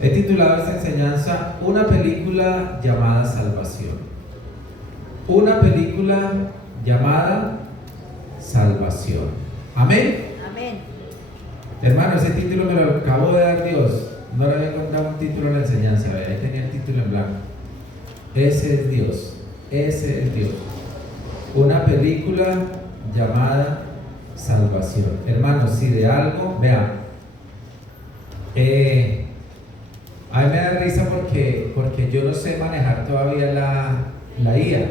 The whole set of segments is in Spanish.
He titulado esta enseñanza Una película llamada Salvación. Una película llamada Salvación. Amén. Amén. Hermano, ese título me lo acabó de dar Dios. No le había encontrado un título en la enseñanza. Ahí tenía el título en blanco. Ese es Dios. Ese es Dios. Una película llamada Salvación. Hermanos, si de algo, vean. A mí me da risa porque yo no sé manejar todavía la IA.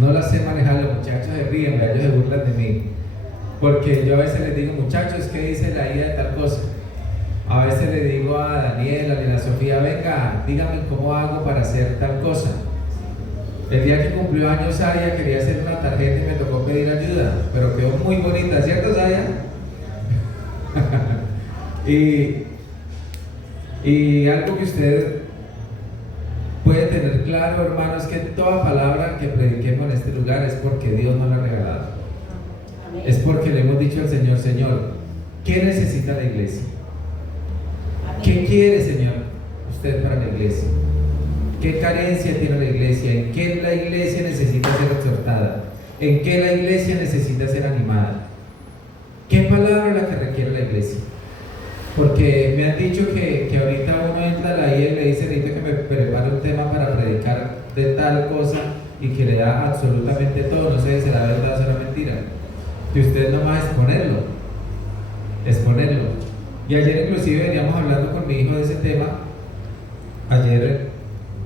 No la sé manejar, los muchachos se ríen, ellos se burlan de mí. Porque yo a veces les digo, muchachos, ¿qué dice la IA de tal cosa? A veces le digo a Daniela, a Sofía, venga, dígame cómo hago para hacer tal cosa. El día que cumplió años Saya quería hacer una tarjeta y me tocó pedir ayuda, pero quedó muy bonita, ¿cierto, Saya? y algo que usted puede tener claro, hermano, es que toda palabra que prediquemos en este lugar es porque Dios nos la ha regalado. Amén. Es porque le hemos dicho al Señor, Señor, ¿qué necesita la iglesia? ¿Qué quiere, Señor, usted para la iglesia? ¿Qué carencia tiene la iglesia? ¿En qué la iglesia necesita ser exhortada? ¿En qué la iglesia necesita ser animada? ¿Qué palabra es la que requiere la iglesia? Porque me han dicho que ahorita uno entra a la IA y le dice, necesito que me prepare un tema para predicar de tal cosa y que le da absolutamente todo, no sé si será verdad o será mentira. Que usted nomás exponerlo. Y ayer inclusive veníamos hablando con mi hijo de ese tema. Ayer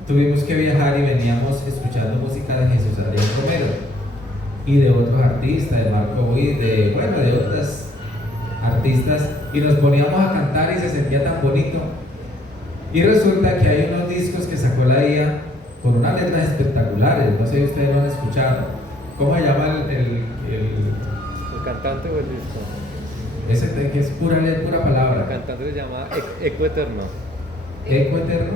tuvimos que viajar y veníamos escuchando música de Jesús Adrián Romero y de otros artistas, de Marco Witt, de otras artistas, y nos poníamos a cantar y se sentía tan bonito. Y resulta que hay unos discos que sacó la IA con unas letras espectaculares, no sé si ustedes lo han escuchado. ¿Cómo se llama el cantante o el disco? Ese que es pura palabra? El cantante se llama Eco Eterno. ¿Eco Eterno?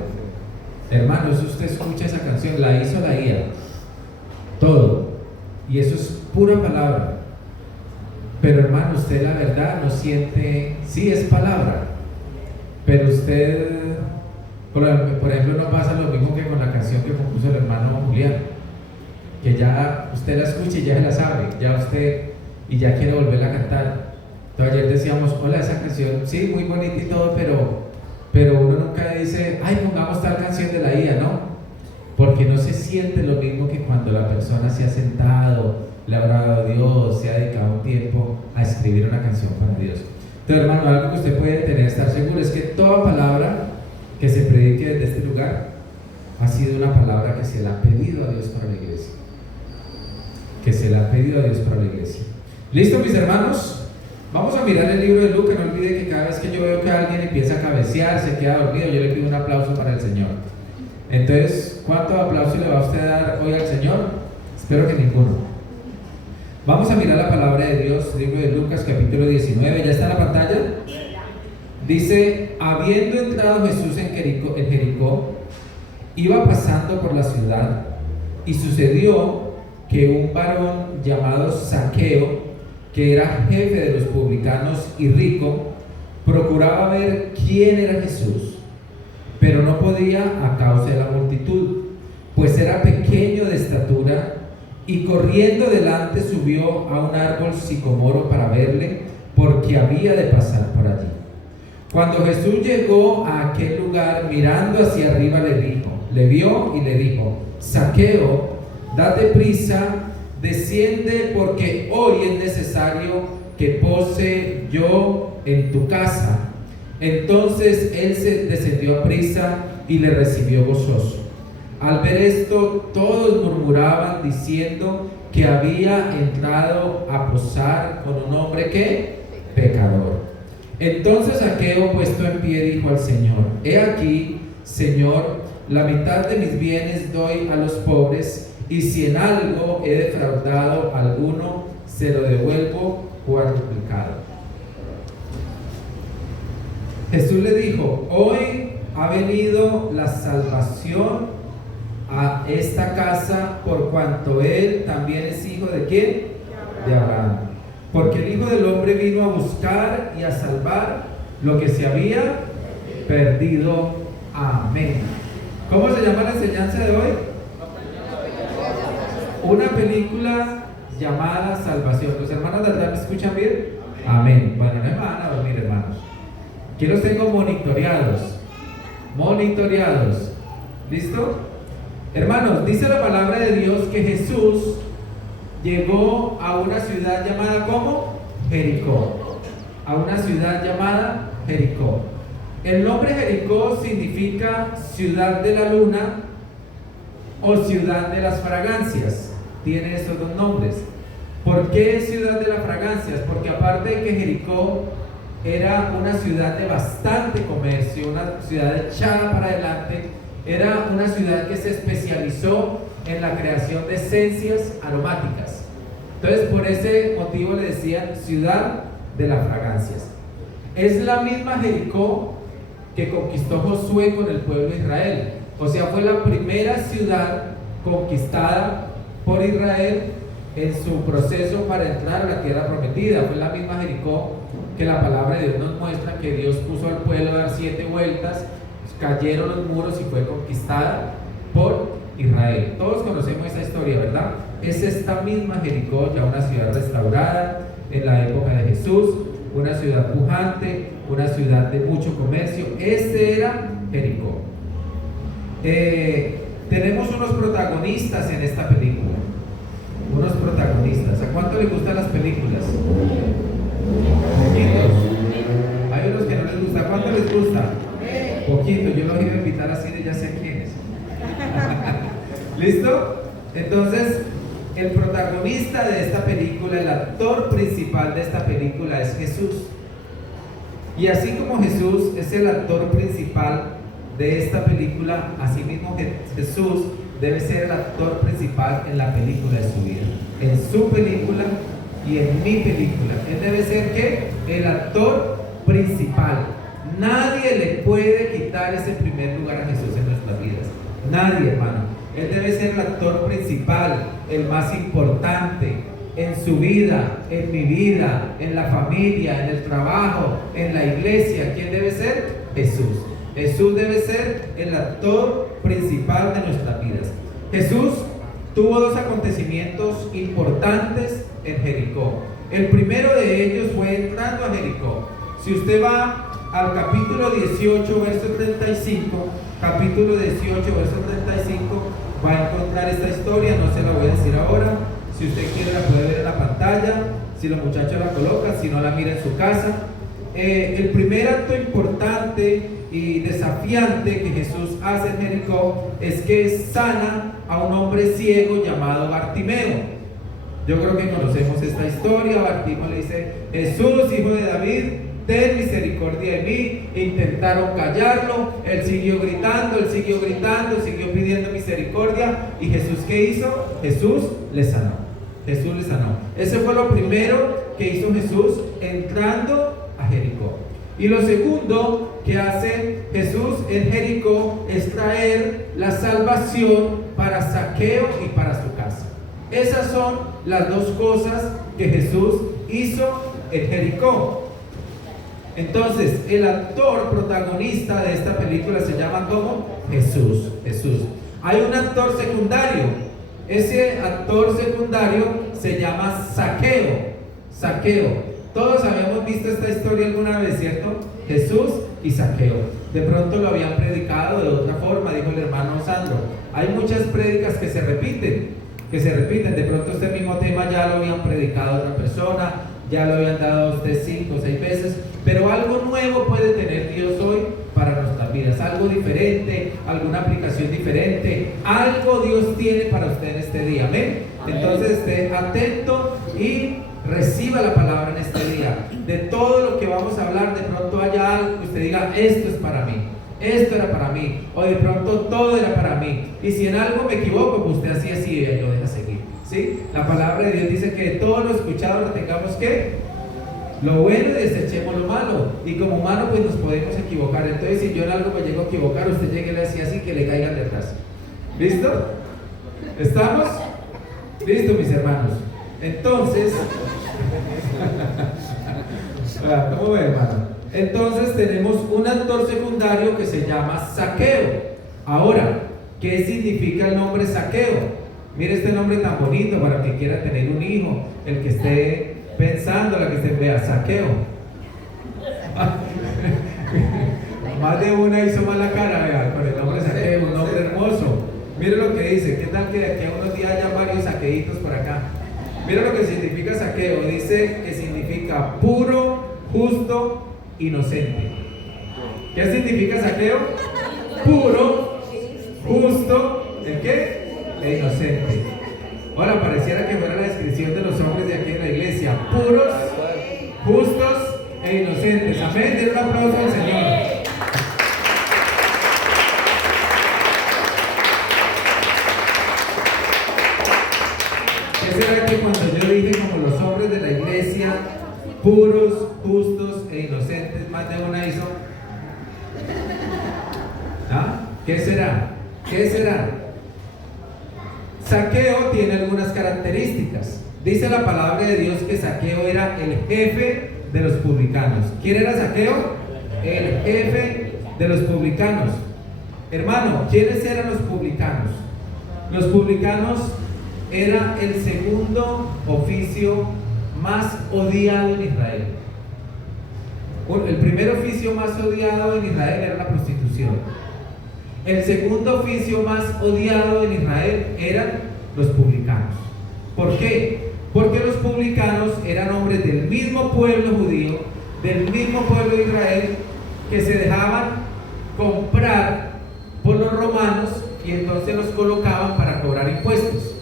Hermanos, usted escucha esa canción, la hizo la IA, todo, y eso es pura palabra. Pero hermano, usted la verdad no siente, sí es palabra, pero usted, por ejemplo, no pasa lo mismo que con la canción que compuso el hermano Julián, que ya usted la escucha y ya se la sabe, y ya quiere volverla a cantar. Entonces ayer decíamos, hola, esa canción, sí, muy bonita y todo, pero uno nunca dice, ay, pongamos tal canción de la IA, ¿no? Porque no se siente lo mismo que cuando la persona se ha sentado, le ha orado a Dios, se ha dedicado un tiempo a escribir una canción para Dios. Entonces, hermano, algo que usted puede tener, estar seguro, es que toda palabra que se predique desde este lugar ha sido una palabra que se le ha pedido a Dios para la iglesia. Que se le ha pedido a Dios para la iglesia. ¿Listo, mis hermanos? Vamos a mirar el libro de Lucas. No olvide que cada vez que yo veo que alguien empieza a cabecear, se queda dormido, yo le pido un aplauso para el Señor. Entonces, ¿cuántos aplausos le va a usted dar hoy al Señor? Espero que ninguno. Vamos a mirar la palabra de Dios, libro de Lucas, capítulo 19. ¿Ya está en la pantalla? Dice, habiendo entrado Jesús en Jericó, iba pasando por la ciudad, y sucedió que un varón llamado Zaqueo, que era jefe de los publicanos y rico, procuraba ver quién era Jesús, pero no podía a causa de la multitud, pues era pequeño de estatura, y corriendo delante subió a un árbol sicomoro para verle, porque había de pasar por allí. Cuando Jesús llegó a aquel lugar, mirando hacia arriba le vio y le dijo, Zaqueo, date prisa, desciende, porque hoy es necesario que pose yo en tu casa. Entonces él se descendió a prisa y le recibió gozoso. Al ver esto, todos murmuraban diciendo que había entrado a posar con un hombre que pecador. Entonces Zaqueo, puesto en pie, dijo al Señor, he aquí, Señor, la mitad de mis bienes doy a los pobres, y si en algo he defraudado a alguno, se lo devuelvo cuadruplicado. Jesús le dijo, hoy ha venido la salvación a esta casa, por cuanto él también es hijo de ¿quién? De Abraham. Porque el Hijo del Hombre vino a buscar y a salvar lo que se había perdido. Amén. ¿Cómo se llama la enseñanza de hoy? Una película llamada Salvación. ¿Los hermanos de verdad me escuchan bien? Amén. Bueno, no me van a dormir, hermanos. Aquí los tengo monitoreados. Monitoreados. ¿Listo? Hermanos, dice la palabra de Dios que Jesús llegó a una ciudad llamada ¿cómo? Jericó. A una ciudad llamada Jericó. El nombre Jericó significa ciudad de la luna o ciudad de las fragancias. Tiene esos dos nombres. ¿Por qué ciudad de las fragancias? Porque aparte de que Jericó era una ciudad de bastante comercio, una ciudad echada para adelante, era una ciudad que se especializó en la creación de esencias aromáticas. Entonces, por ese motivo le decían ciudad de las fragancias. Es la misma Jericó que conquistó Josué con el pueblo de Israel. O sea, fue la primera ciudad conquistada por Israel en su proceso para entrar a la tierra prometida. Fue la misma Jericó que la palabra de Dios nos muestra que Dios puso al pueblo a dar 7 vueltas, cayeron los muros y fue conquistada por Israel. Todos conocemos esa historia, ¿verdad? Es esta misma Jericó, ya una ciudad restaurada en la época de Jesús, una ciudad pujante, una ciudad de mucho comercio. Este era Jericó. Tenemos unos protagonistas en esta película. Unos protagonistas. ¿A cuánto les gustan las películas? Poquitos. Hay unos que no les gusta. ¿A cuánto les gusta? Poquito. Yo los iba a invitar así de ya sé quiénes. ¿Listo? Entonces, el protagonista de esta película, el actor principal de esta película es Jesús. Y así como Jesús es el actor principal de esta película, así mismo Jesús debe ser el actor principal en la película de su vida, en su película y en mi película. Él debe ser ¿qué? El actor principal. Nadie le puede quitar ese primer lugar a Jesús en nuestras vidas. Nadie, hermano. Él debe ser el actor principal, el más importante en su vida, en mi vida, en la familia, en el trabajo, en la iglesia. ¿Quién debe ser? Jesús. Jesús debe ser el actor principal de nuestras vidas. Jesús tuvo 2 acontecimientos importantes en Jericó. El primero de ellos fue entrando a Jericó. Si usted va al capítulo 18, verso 35, capítulo 18, verso 35, va a encontrar esta historia. No se la voy a decir ahora. Si usted quiere la puede ver en la pantalla, si los muchachos la colocan, si no la mira en su casa. El primer acto importante y desafiante que Jesús hace en Jericó es que sana a un hombre ciego llamado Bartimeo. Yo creo que conocemos esta historia. Bartimeo le dice: Jesús, hijo de David, ten misericordia de mí. Intentaron callarlo, él siguió gritando, siguió pidiendo misericordia. ¿Y Jesús qué hizo? Jesús le sanó. Jesús le sanó. Ese fue lo primero que hizo Jesús entrando a Jericó. Y lo segundo que hace Jesús en Jericó es traer la salvación para Zaqueo y para su casa. Esas son las 2 cosas que Jesús hizo en Jericó. Entonces, el actor protagonista de esta película se llama ¿cómo? Jesús. Jesús. Hay un actor secundario. Ese actor secundario se llama Zaqueo. Zaqueo. Todos habíamos visto esta historia alguna vez, ¿cierto? Jesús y Zaqueo. De pronto lo habían predicado de otra forma, dijo el hermano Sandro. Hay muchas prédicas que se repiten. De pronto este mismo tema ya lo habían predicado a otra persona, ya lo habían dado a usted 5 o 6 veces, pero algo nuevo puede tener Dios hoy para nuestras vidas, algo diferente, alguna aplicación diferente, algo Dios tiene para usted en este día, amén. Entonces esté atento y reciba la palabra en este día. De todo lo que vamos a hablar, de pronto haya algo que usted diga: esto es para mí, esto era para mí, o de pronto todo era para mí. Y si en algo me equivoco, pues usted así y lo deja seguir, ¿sí? La palabra de Dios dice que de todo lo escuchado lo tengamos que lo bueno y desechemos lo malo. Y como humano pues nos podemos equivocar. Entonces si yo en algo me llego a equivocar, usted llegue y le decía así que le caigan detrás. ¿Listo? ¿Estamos? ¿Listo, mis hermanos? Entonces ¿cómo ve, hermano? Entonces tenemos un actor secundario que se llama Zaqueo. Ahora, ¿qué significa el nombre Zaqueo? Mire este nombre tan bonito para el que quiera tener un hijo, el que esté pensando, la que esté, vea, Zaqueo. Más de una hizo mala cara, vea, con el nombre Zaqueo, un nombre hermoso. Mire lo que dice, ¿qué tal que de aquí a unos días haya varios saqueitos por acá? Mire lo que significa Zaqueo, dice que significa puro, justo, inocente. ¿Qué significa Zaqueo? Puro, justo, ¿el qué? E inocente. Ahora pareciera que fuera la descripción de los hombres de aquí en la iglesia: puros, justos e inocentes. Amén. Den un aplauso al Señor. ¿Qué será que cuando yo dije como los hombres de la iglesia, puros, justos e inocentes, más de una hizo? ¿Ah? ¿Qué será? ¿Qué será? Zaqueo tiene algunas características. Dice la palabra de Dios que Zaqueo era el jefe de los publicanos. ¿Quién era Zaqueo? El jefe de los publicanos. Hermano, ¿quiénes eran los publicanos? Los publicanos era el segundo oficio más odiado en Israel. El primer oficio más odiado en Israel era la prostitución. El segundo oficio más odiado en Israel eran los publicanos. ¿Por qué? Porque los publicanos eran hombres del mismo pueblo judío, del mismo pueblo de Israel, que se dejaban comprar por los romanos y entonces los colocaban para cobrar impuestos.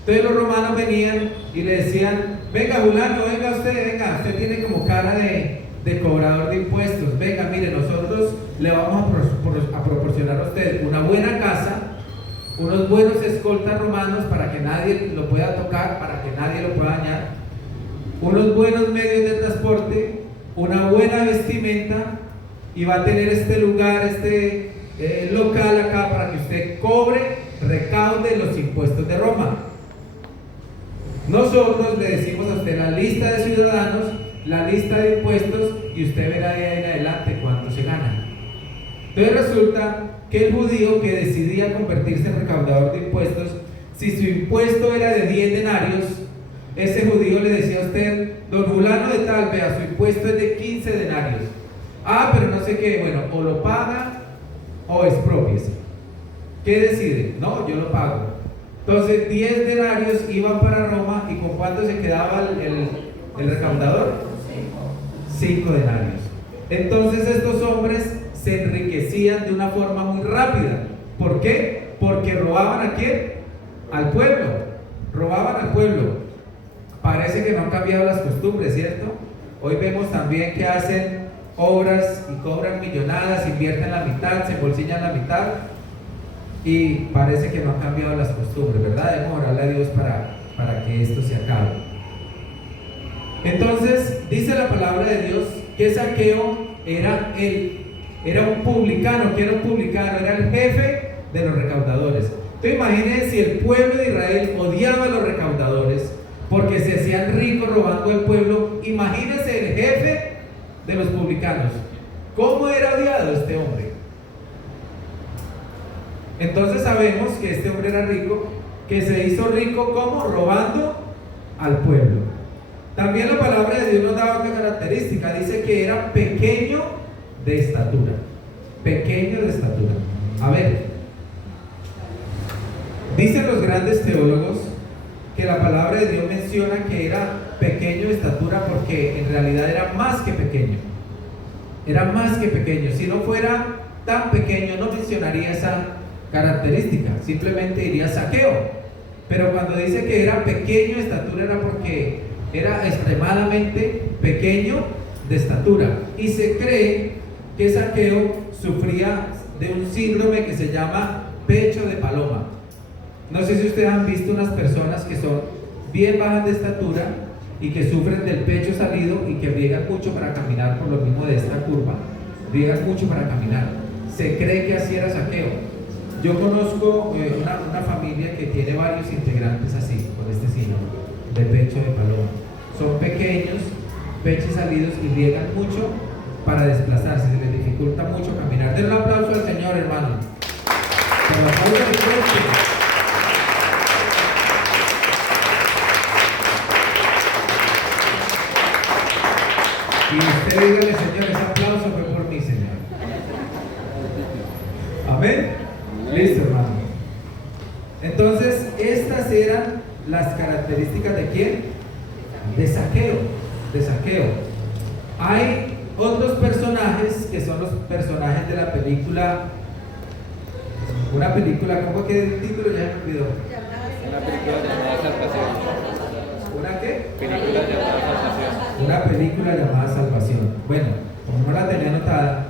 Entonces los romanos venían y le decían: venga, fulano, venga, usted tiene como cara de cobrador de impuestos, venga, mire, nosotros le vamos a proporcionar a usted una buena casa, unos buenos escoltas romanos para que nadie lo pueda tocar, para que nadie lo pueda dañar, unos buenos medios de transporte, una buena vestimenta, y va a tener este lugar, local acá para que usted cobre, recaude los impuestos de Roma. Nosotros le decimos a usted la lista de ciudadanos, la lista de impuestos, y usted verá de ahí en adelante cuánto se gana. Entonces resulta que el judío que decidía convertirse en recaudador de impuestos, si su impuesto era de 10 denarios, ese judío le decía a usted: don fulano de tal, vea, su impuesto es de 15 denarios. Ah, pero no sé qué, bueno, o lo paga o exprópiese. ¿Qué decide? No, yo lo pago. Entonces 10 denarios iban para Roma, ¿y con cuánto se quedaba el recaudador? 5 denarios. Entonces estos hombres se enriquecían de una forma muy rápida. ¿Por qué? Porque robaban ¿a quién? Al pueblo. Robaban al pueblo. Parece que no han cambiado las costumbres, ¿cierto? Hoy vemos también que hacen obras y cobran millonadas, invierten la mitad, se embolsillan la mitad, y parece que no han cambiado las costumbres, ¿verdad? Debemos orarle a Dios para que esto se acabe. Entonces dice la palabra de Dios que Zaqueo era un publicano. ¿Qué era un publicano? Era el jefe de los recaudadores. Entonces imagínense, si el pueblo de Israel odiaba a los recaudadores porque se hacían ricos robando al pueblo, imagínense el jefe de los publicanos. ¿Cómo era odiado este hombre? Entonces sabemos que este hombre era rico, que se hizo rico ¿cómo? Robando al pueblo. También la palabra de Dios nos daba una característica, dice que era pequeño de estatura. Pequeño de estatura. A ver, dicen los grandes teólogos que la palabra de Dios menciona que era pequeño de estatura porque en realidad era más que pequeño. Era más que pequeño. Si no fuera tan pequeño, no mencionaría esa característica, simplemente diría Zaqueo. Pero cuando dice que era pequeño de estatura, era porque era extremadamente pequeño de estatura. Y se cree que Zaqueo sufría de un síndrome que se llama pecho de paloma. No sé si ustedes han visto unas personas que son bien bajas de estatura y que sufren del pecho salido y que briegan mucho para caminar, por lo mismo de esta curva, briegan mucho para caminar. Se cree que así era Zaqueo. Yo conozco una familia que tiene varios integrantes así, con este síndrome de pecho de paloma. Son pequeños, pechos salidos, y briegan mucho para desplazarse, se les dificulta mucho caminar. Den un aplauso al Señor, hermano. Pero aplauso fuerte. Y usted dígale, Señor, ese aplauso fue por mí, Señor. Amén. Listo, hermano. Entonces, estas eran las características de quién? De Zaqueo. De Zaqueo. Hay otros personajes que son los personajes de la película. Una película, ¿cómo que el título? Ya me olvidó. Una película llamada Salvación. ¿Una qué? Película llamada Salvación. Una película llamada Salvación. Bueno, como no la tenía anotada,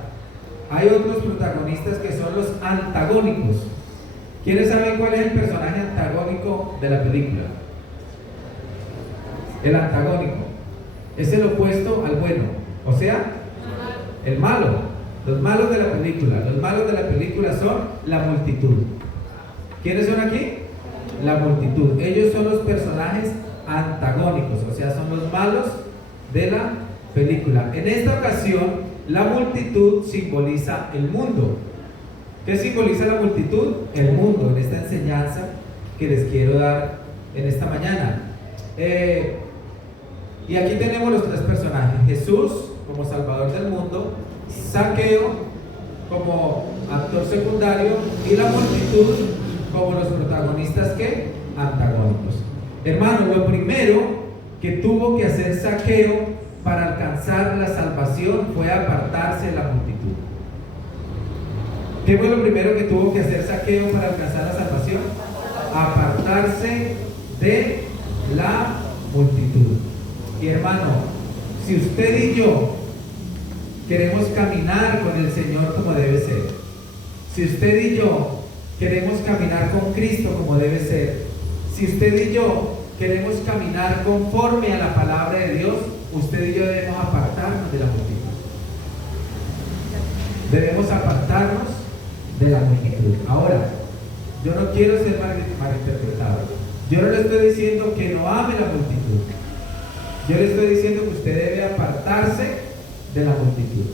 hay otros protagonistas que son los antagónicos. ¿Quiénes saben cuál es el personaje antagónico de la película? El antagónico es el opuesto al bueno, o sea, el malo. Los malos de la película. Los malos de la película son la multitud. ¿Quiénes son aquí? La multitud. Ellos son los personajes antagónicos, o sea, son los malos de la película. En esta ocasión, la multitud simboliza el mundo. ¿Qué simboliza la multitud? El mundo, en esta enseñanza que les quiero dar en esta mañana. Y aquí tenemos los tres personajes: Jesús como Salvador del mundo, Zaqueo como actor secundario y la multitud como los protagonistas que antagónicos. Hermano, lo primero que tuvo que hacer Zaqueo para alcanzar la salvación fue apartarse de la multitud. ¿Qué fue lo primero que tuvo que hacer Zaqueo para alcanzar la salvación? Apartarse de la multitud. Y hermano, si usted y yo queremos caminar con el Señor como debe ser, si usted y yo queremos caminar con Cristo como debe ser, si usted y yo queremos caminar conforme a la palabra de Dios, usted y yo debemos apartarnos de la multitud. Debemos apartarnos de la multitud. Ahora, yo no quiero ser malinterpretado. Yo no le estoy diciendo que no ame la multitud. Yo le estoy diciendo que usted debe apartarse de la multitud.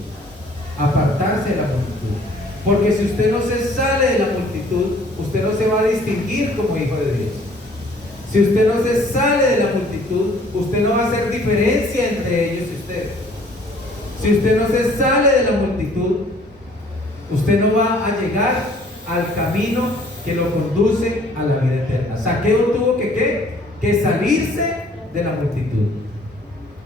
Apartarse de la multitud. Porque si usted no se sale de la multitud, usted no se va a distinguir como hijo de Dios. Si usted no se sale de la multitud, usted no va a hacer diferencia entre ellos y usted. Si usted no se sale de la multitud, usted no va a llegar al camino que lo conduce a la vida eterna. Zaqueo tuvo que salirse de la multitud.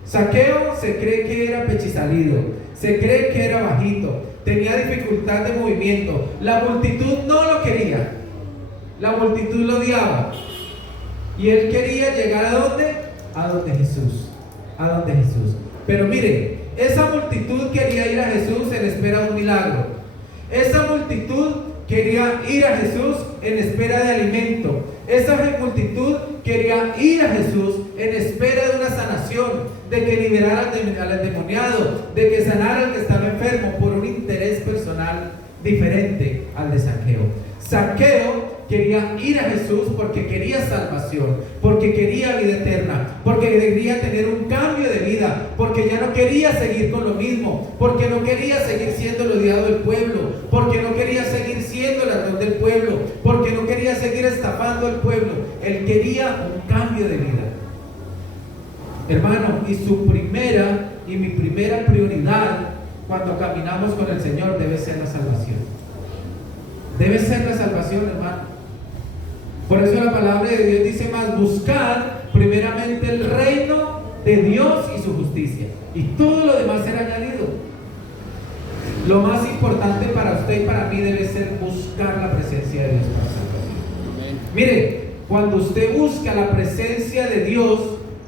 Zaqueo se cree que era pechisalido, se cree que era bajito, tenía dificultad de movimiento. La multitud no lo quería, la multitud lo odiaba. Y él quería llegar ¿a dónde? A donde Jesús. A donde Jesús. Pero mire, esa multitud quería ir a Jesús en espera de un milagro. Esa multitud quería ir a Jesús en espera de alimento. Esa multitud quería ir a Jesús en espera de una sanación, de que liberara al endemoniado, de que sanara al que estaba enfermo, por un interés personal diferente al de Zaqueo. Zaqueo quería ir a Jesús porque quería salvación, porque quería vida eterna, porque quería tener un cambio de vida, porque ya no quería seguir con lo mismo, porque no quería seguir siendo el odiado del pueblo, porque no quería seguir siendo el ladrón del pueblo, porque no quería seguir estafando al pueblo. Él quería un cambio de vida. Hermano, y mi primera prioridad cuando caminamos con el Señor debe ser la salvación. Debe ser la salvación, hermano. Por eso la palabra de Dios dice más: buscar primeramente el reino de Dios y su justicia, y todo lo demás será añadido. Lo más importante para usted y para mí debe ser buscar la presencia de Dios para salvación. Mire, cuando usted busca la presencia de Dios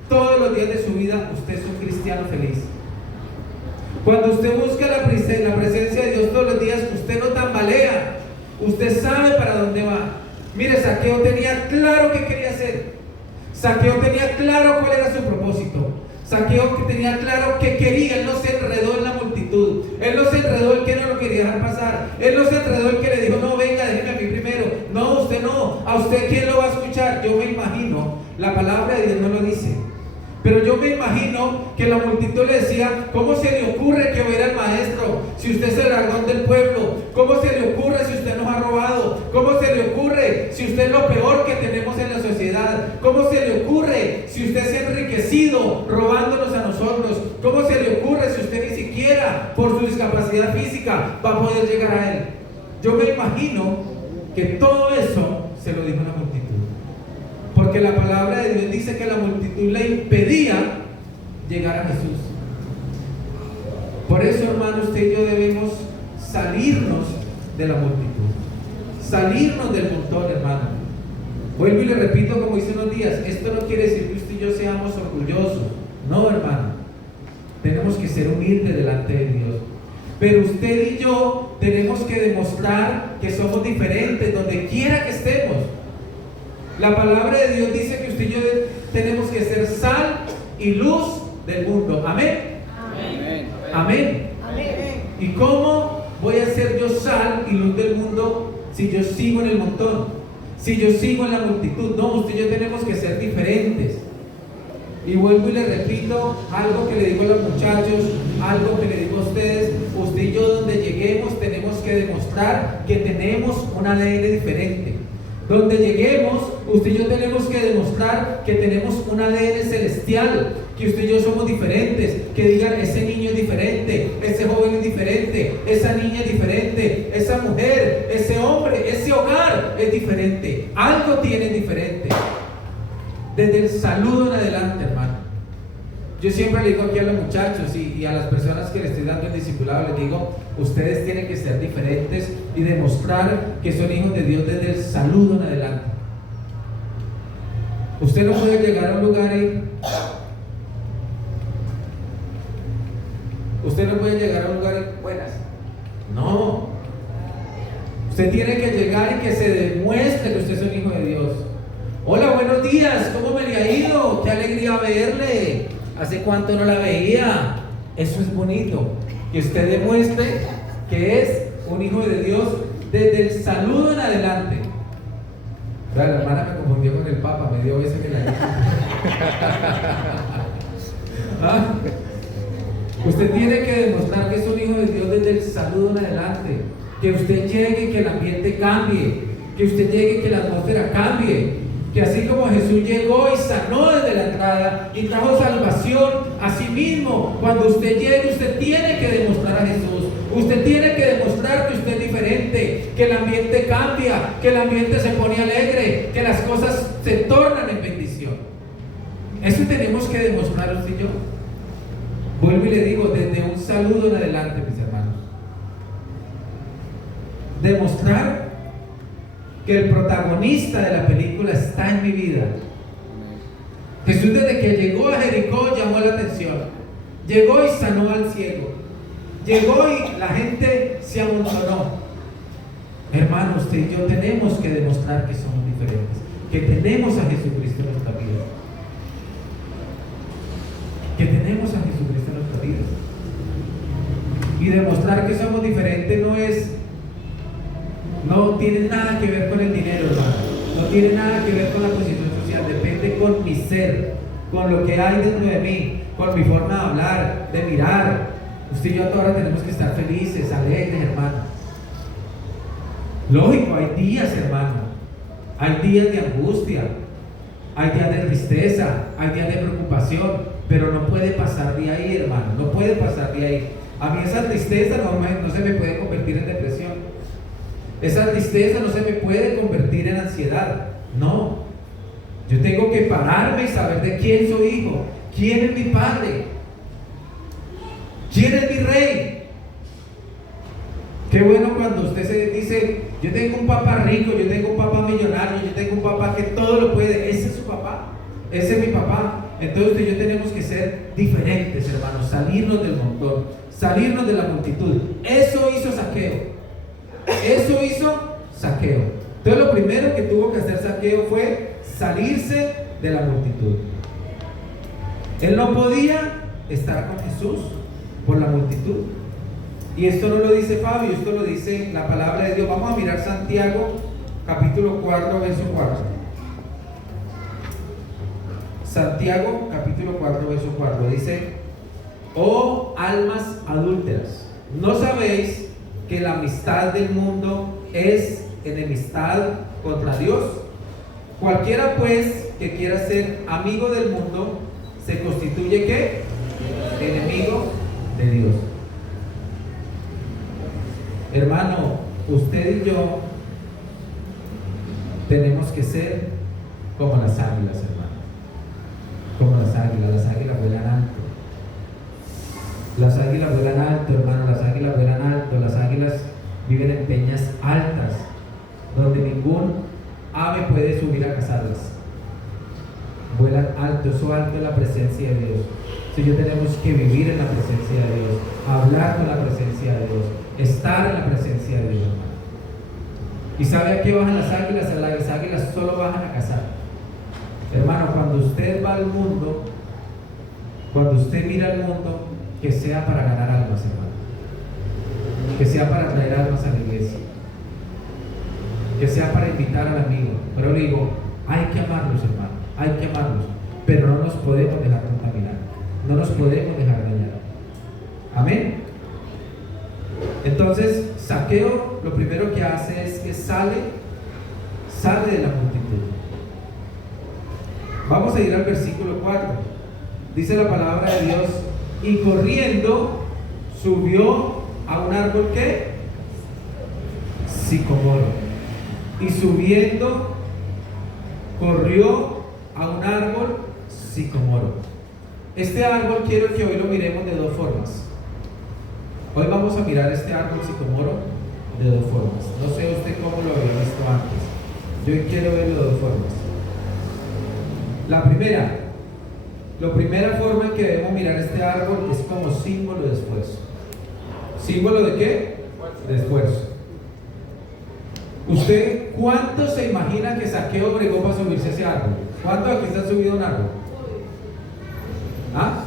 todos los días de su vida, usted es un cristiano feliz. Cuando usted busca la presencia de Dios todos los días, usted no tambalea, usted sabe para dónde va. Mire, Zaqueo tenía claro qué quería hacer. Zaqueo tenía claro cuál era su propósito. Zaqueo tenía claro qué quería. Él no se enredó en la multitud. Él no se enredó el que no lo quería dejar pasar. Él no se enredó el que le dijo: no, venga, déjeme a mí primero. No, usted no. ¿A usted quién lo va a escuchar? Yo me imagino, la palabra de Dios no lo dice, pero yo me imagino imagino que la multitud le decía: ¿cómo se le ocurre que va a ir al maestro si usted es el dragón del pueblo? ¿Cómo se le ocurre si usted nos ha robado? ¿Cómo se le ocurre si usted es lo peor que tenemos en la sociedad? ¿Cómo se le ocurre si usted se ha enriquecido robándonos a nosotros? ¿Cómo se le ocurre si usted ni siquiera por su discapacidad física va a poder llegar a él? Yo me imagino que todo eso se lo dijo la multitud, porque la palabra de Dios dice que la multitud le impedía llegar a Jesús. Por eso, hermano, usted y yo debemos salirnos de la multitud, salirnos del montón, hermano. Vuelvo y le repito, como hice unos días, esto no quiere decir que usted y yo seamos orgullosos, no, hermano. Tenemos que ser humildes delante de Dios, pero usted y yo tenemos que demostrar que somos diferentes donde quiera que estemos. La palabra de Dios dice que usted y yo tenemos que ser sal y luz del mundo. Amén. Amén. Amén. Amén. ¿Y cómo voy a ser yo sal y luz del mundo si yo sigo en el montón? Si yo sigo en la multitud. No, usted y yo tenemos que ser diferentes. Y vuelvo y le repito algo que le digo a los muchachos, algo que le digo a ustedes: usted y yo, donde lleguemos, tenemos que demostrar que tenemos un ADN diferente. Donde lleguemos, usted y yo tenemos que demostrar que tenemos un ADN celestial, que usted y yo somos diferentes, que digan: ese niño es diferente, ese joven es diferente, esa niña es diferente, esa mujer, ese hombre, ese hogar es diferente, algo tienen diferente. Desde el saludo en adelante, hermano. Yo siempre le digo aquí a los muchachos y a las personas que les estoy dando el discipulado, les digo: ustedes tienen que ser diferentes y demostrar que son hijos de Dios desde el saludo en adelante. Usted no puede llegar a un lugar y buenas. No. Usted tiene que llegar y que se demuestre que usted es un hijo de Dios. Hola, buenos días, ¿cómo me le ha ido? Qué alegría verle. ¿Hace cuánto no la veía? Eso es bonito, que usted demuestre que es un hijo de Dios desde el saludo en adelante. La hermana me confundió con el Papa, me dio ese que la ¿Ah? Usted tiene que demostrar que es un hijo de Dios desde el saludo en adelante. Que usted llegue y que el ambiente cambie, que usted llegue y que la atmósfera cambie. Que así como Jesús llegó y sanó desde la entrada y trajo salvación, así mismo, cuando usted llegue, usted tiene que demostrar a Jesús. Usted tiene que demostrar que usted es diferente, que el ambiente cambia, que el ambiente se pone alegre, que las cosas se tornan en bendición. Eso tenemos que demostrar usted y yo. Vuelvo y le digo, desde un saludo en adelante, mis hermanos. Demostrar que el protagonista de la película está en mi vida. Jesús, desde que llegó a Jericó, llamó la atención. Llegó y sanó al ciego. Llegó y la gente se amontonó. Hermanos, usted y yo tenemos que demostrar que somos diferentes, que tenemos a Jesucristo en nuestra vida. Que tenemos a Jesucristo en nuestra vida. Y demostrar que somos diferentes no tiene nada que ver con el dinero, hermano. No tiene nada que ver con la posición social. Depende con mi ser, con lo que hay dentro de mí, con mi forma de hablar, de mirar. Usted y yo ahora tenemos que estar felices, alegres, hermano. Lógico, hay días, hermano. Hay días de angustia, hay días de tristeza, hay días de preocupación, pero no puede pasar de ahí, hermano. No puede pasar de ahí. A mí esa tristeza no se me puede convertir en depresión. Esa tristeza no se me puede convertir en ansiedad. No. Yo tengo que pararme y saber de quién soy hijo, quién es mi padre, quién es mi rey. Qué bueno cuando usted se dice: yo tengo un papá rico, yo tengo un papá millonario, yo tengo un papá que todo lo puede. Ese es su papá, ese es mi papá. Entonces usted y yo tenemos que ser diferentes, hermanos, salirnos del montón, salirnos de la multitud. Eso hizo Zaqueo. Eso hizo Zaqueo. Entonces lo primero que tuvo que hacer Zaqueo fue salirse de la multitud. Él no podía estar con Jesús por la multitud. Y esto no lo dice Fabio, esto lo dice la palabra de Dios. Vamos a mirar Santiago, capítulo 4, verso 4. Santiago capítulo 4, verso 4 dice: oh almas adúlteras, ¿no sabéis que la amistad del mundo es enemistad contra Dios? Cualquiera pues que quiera ser amigo del mundo se constituye ¿qué? Enemigo de Dios. Hermano, usted y yo tenemos que ser como las águilas, hermano. Como las águilas vuelan alto. Las águilas vuelan alto, hermano, las águilas vuelan alto. Las águilas viven en peñas altas, donde ningún ave puede subir a cazarlas. Vuelan alto, eso alto es la presencia de Dios. Si yo tenemos que vivir en la presencia de Dios, hablar con la presencia de Dios, estar en la presencia de Dios, hermano. ¿Y sabe a qué bajan las águilas? Las águilas solo bajan a cazar. Hermano, cuando usted va al mundo, cuando usted mira al mundo, que sea para ganar almas, hermano. Que sea para traer almas a la iglesia. Que sea para invitar al amigo. Pero le digo, hay que amarlos, hermano. Hay que amarlos. Pero no nos podemos dejar contaminar. No nos podemos dejar dañar. Amén. Entonces, Zaqueo lo primero que hace es que sale de la multitud. Vamos a ir al versículo 4. Dice la palabra de Dios: y corriendo subió a un árbol ¿qué? Sicomoro. Y subiendo corrió a un árbol sicomoro. Este árbol quiero que hoy lo miremos de dos formas. Hoy vamos a mirar este árbol sicomoro de dos formas. No sé usted cómo lo había visto antes. Yo hoy quiero verlo de dos formas. La primera forma en que debemos mirar este árbol es como símbolo de esfuerzo. ¿Símbolo de qué? De esfuerzo. ¿Usted cuánto se imagina que Zaqueo bregó para subirse a ese árbol? ¿Cuántos aquí se han subido a un árbol? ¿Ah?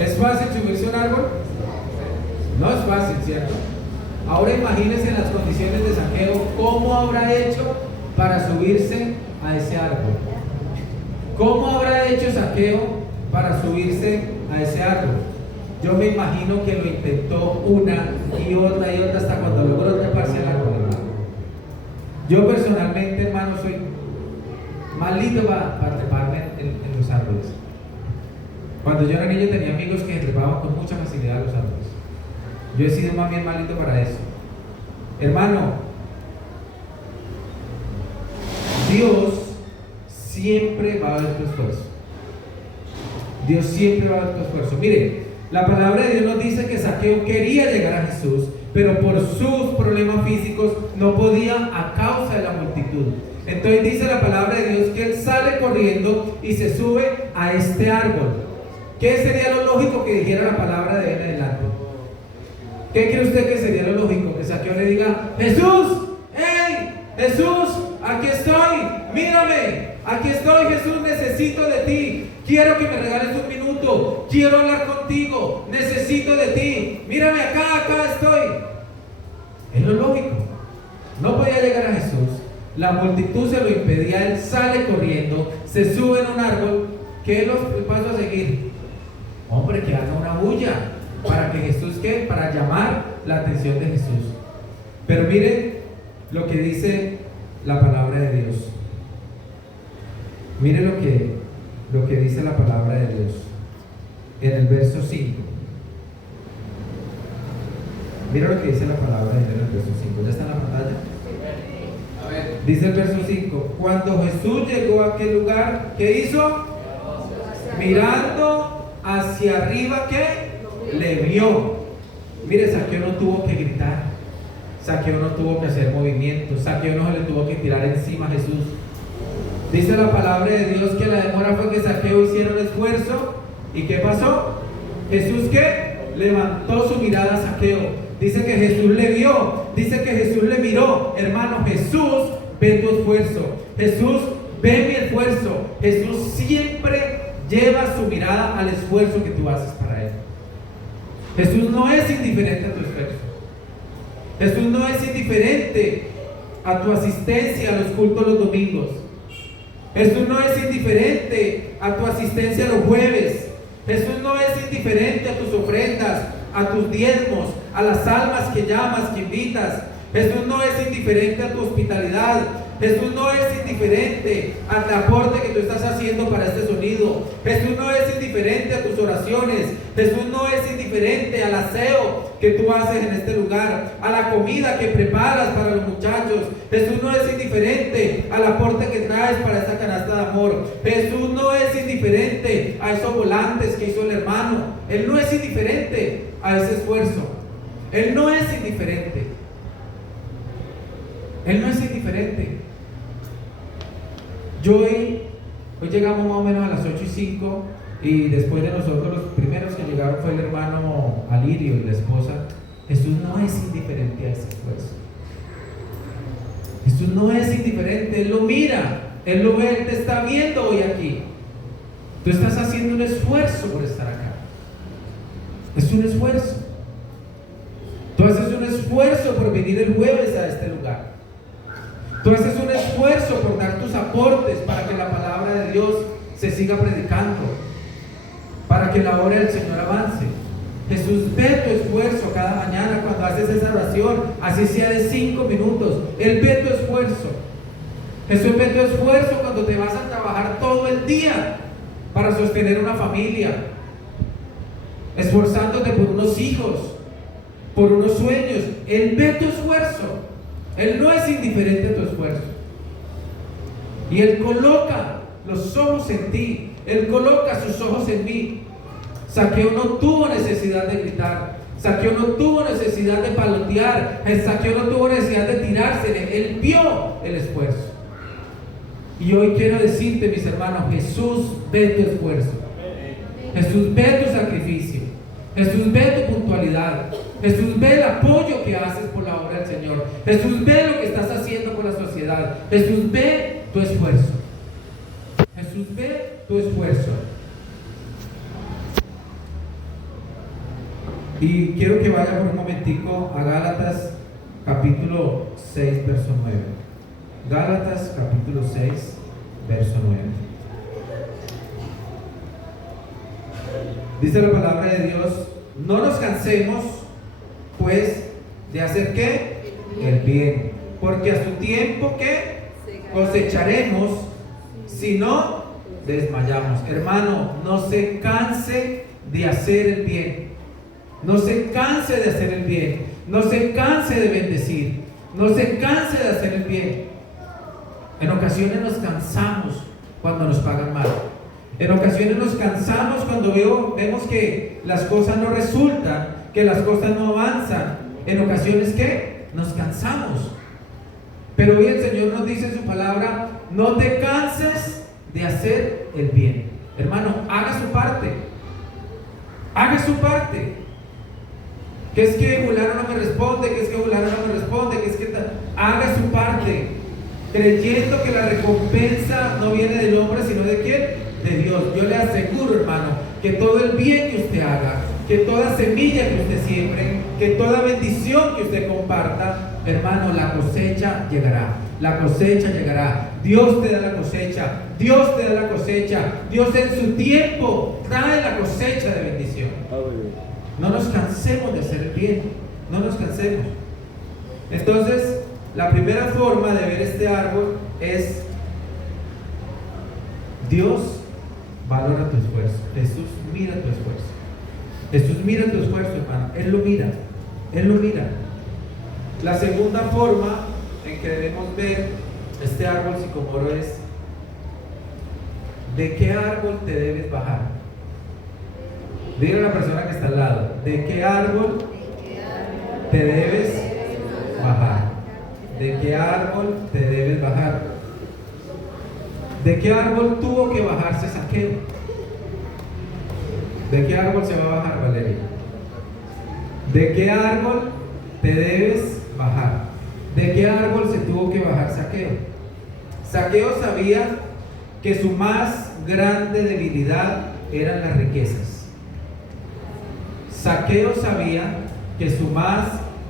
¿Es fácil subirse a un árbol? No es fácil, ¿cierto? Ahora imagínense en las condiciones de Zaqueo, ¿cómo habrá hecho para subirse a ese árbol? ¿Cómo habrá hecho Zaqueo para subirse a ese árbol? Yo me imagino que lo intentó una y otra hasta cuando logró treparse al árbol, hermano. Yo personalmente, hermano, soy malito para treparme en los árboles. Cuando yo era niño tenía amigos que trepaban con mucha facilidad los árboles. Yo he sido más bien malito para eso. Hermano, Dios siempre va a ver tu esfuerzo. Dios siempre va a ver tu esfuerzo. Mire, la palabra de Dios nos dice que Zaqueo quería llegar a Jesús, pero por sus problemas físicos no podía a causa de la multitud. Entonces dice la palabra de Dios que él sale corriendo y se sube a este árbol. ¿Qué sería lo lógico que dijera la palabra de él en adelante? ¿Qué cree usted que sería lo lógico? Que Zaqueo le diga: Jesús, hey, Jesús, aquí estoy, mírame, aquí estoy, Jesús, necesito de ti, quiero que me regales un minuto, quiero hablar contigo, necesito de ti, mírame acá estoy. Es lo lógico. No podía llegar a Jesús, la multitud se lo impedía, él sale corriendo, se sube en un árbol. ¿Qué es el paso a seguir? Hombre, que haga una bulla. ¿Para que Jesús qué? Para llamar la atención de Jesús. Pero mire lo que dice la palabra de Dios. Mire lo que dice la palabra de Dios en el verso 5. Mira lo que dice la palabra de Dios en el verso 5. ¿Ya está en la pantalla? A ver. Dice el verso 5: cuando Jesús llegó a aquel lugar, ¿qué hizo? Mirando hacia arriba, ¿qué? Le vio. Mire, Zaqueo no tuvo que gritar, Zaqueo no tuvo que hacer movimientos, Zaqueo no se le tuvo que tirar encima a Jesús. Dice la palabra de Dios que la demora fue que Zaqueo hiciera un esfuerzo. ¿Y qué pasó? Jesús ¿qué? Levantó su mirada a Zaqueo. Dice que Jesús le vio, dice que Jesús le miró. Hermano, Jesús ve tu esfuerzo, Jesús ve mi esfuerzo. Jesús siempre lleva su mirada al esfuerzo que tú haces para Él. Jesús no es indiferente a tu esfuerzo. Jesús no es indiferente a tu asistencia a los cultos los domingos. Jesús no es indiferente a tu asistencia los jueves. Jesús no es indiferente a tus ofrendas, a tus diezmos, a las almas que llamas, que invitas. Jesús no es indiferente a tu hospitalidad. Jesús no es indiferente al aporte que tú estás haciendo para este sonido. Jesús no es indiferente a tus oraciones. Jesús no es indiferente al aseo que tú haces en este lugar, a la comida que preparas para los muchachos. Jesús no es indiferente al aporte que traes para esta canasta de amor. Jesús no es indiferente a esos volantes que hizo el hermano. Él no es indiferente a ese esfuerzo. Él no es indiferente. Él no es indiferente. Hoy llegamos más o menos a las 8:05 y después de nosotros los primeros que llegaron fue el hermano Alirio y la esposa. Jesús no es indiferente a ese esfuerzo. Jesús no es indiferente, Él lo mira, Él lo ve, Él te está viendo hoy aquí. Tú estás haciendo un esfuerzo por estar acá. Es un esfuerzo. Tú haces un esfuerzo por venir el jueves a este lugar. Tú haces un esfuerzo por dar tus aportes para que la palabra de Dios se siga predicando, para que la obra del Señor avance. Jesús ve tu esfuerzo cada mañana cuando haces esa oración, así sea de 5 minutos. Él ve tu esfuerzo. Jesús ve tu esfuerzo cuando te vas a trabajar todo el día para sostener una familia, esforzándote por unos hijos, por unos sueños. Él ve tu esfuerzo. Él no es indiferente a tu esfuerzo. Y Él coloca los ojos en ti. Él coloca sus ojos en mí. Zaqueo no tuvo necesidad de gritar. Zaqueo no tuvo necesidad de palotear. Zaqueo no tuvo necesidad de tirársele. Él vio el esfuerzo. Y hoy quiero decirte, mis hermanos, Jesús ve tu esfuerzo. Jesús ve tu sacrificio. Jesús ve tu puntualidad. Jesús ve el apoyo que haces por la obra del Señor. Jesús ve lo que estás haciendo por la sociedad. Jesús ve tu esfuerzo. Jesús ve tu esfuerzo. Y quiero que vaya por un momentico a Gálatas capítulo 6, verso 9. Gálatas capítulo 6, verso 9. Dice la palabra de Dios: no nos cansemos pues de hacer ¿qué? El bien, porque a su tiempo ¿qué? Cosecharemos si no desmayamos. Hermano, no se canse de hacer el bien. No se canse de hacer el bien. No se canse de bendecir. No se canse de hacer el bien. En ocasiones nos cansamos cuando nos pagan mal. En ocasiones nos cansamos cuando vemos que las cosas no resultan, que las cosas no avanzan. En ocasiones ¿qué? Nos cansamos. Pero hoy el Señor nos dice en su palabra: no te canses de hacer el bien. Hermano, haga su parte. Haga su parte. Que es que fulano no me responde, que es que fulano no me responde, que es que haga su parte, creyendo que la recompensa no viene del hombre, sino de ¿quién? De Dios. Yo le aseguro, hermano, que todo el bien que usted haga, que toda semilla que usted siembre, que toda bendición que usted comparta, hermano, la cosecha llegará. La cosecha llegará. Dios te da la cosecha. Dios te da la cosecha. Dios en su tiempo trae la cosecha de bendición. No nos cansemos de hacer el bien. No nos cansemos. Entonces, la primera forma de ver este árbol es: Dios valora tu esfuerzo. Jesús mira tu esfuerzo. Jesús mira tu esfuerzo, hermano. Él lo mira. Él lo mira. La segunda forma en que debemos ver este árbol sicomoro es: ¿de qué árbol te debes bajar? Dile a la persona que está al lado: ¿de qué árbol te debes bajar? ¿De qué árbol te debes bajar? ¿De qué árbol tuvo que bajarse Zaqueo? ¿De qué árbol se va a bajar, Valeria? ¿De qué árbol te debes bajar? ¿De qué árbol se tuvo que bajar Zaqueo? Zaqueo sabía que su más grande debilidad eran las riquezas. Zaqueo sabía que su más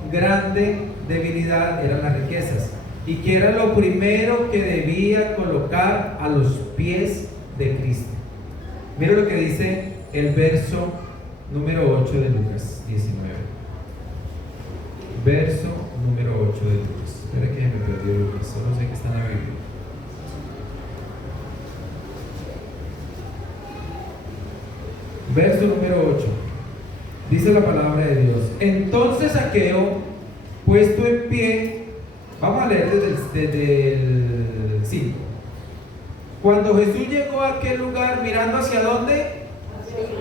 grande debilidad eran las riquezas. y que era lo primero que debía colocar a los pies de Cristo. Mira lo que dice el verso número 8 de Lucas 19. Verso número 8 de Lucas. Espera que me perdió Lucas, solo sé que está en la Biblia. Verso número 8. Dice la palabra de Dios. Entonces Zaqueo, puesto en pie, vamos a leer desde el 5. Cuando Jesús llegó a aquel lugar, mirando hacia dónde,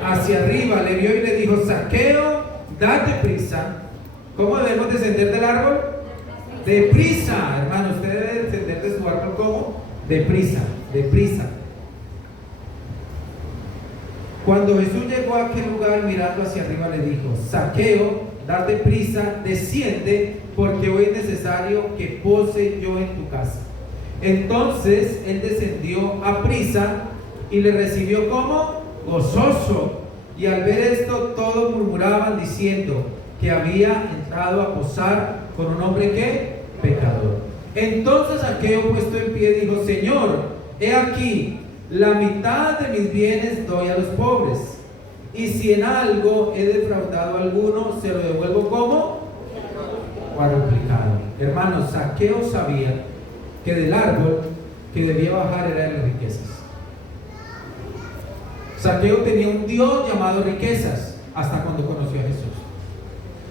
hacia arriba, le vio y le dijo: Zaqueo, date prisa. ¿Cómo debemos descender del árbol? Deprisa, hermano. Usted debe descender de su árbol, ¿cómo? Deprisa, deprisa. Cuando Jesús llegó a aquel lugar, mirando hacia arriba, le dijo: Zaqueo, date prisa, desciende, porque hoy es necesario que pose yo en tu casa. Entonces él descendió a prisa y le recibió como gozoso. Y al ver esto, todos murmuraban diciendo que había entrado a posar con un hombre que pecador. Entonces Zaqueo, puesto en pie, dijo: Señor, he aquí, la mitad de mis bienes doy a los pobres, y si en algo he defraudado a alguno, se lo devuelvo como cuadruplicado. Hermanos, Zaqueo sabía que del árbol que debía bajar era de las riquezas. Zaqueo tenía un Dios llamado riquezas hasta cuando conoció a Jesús.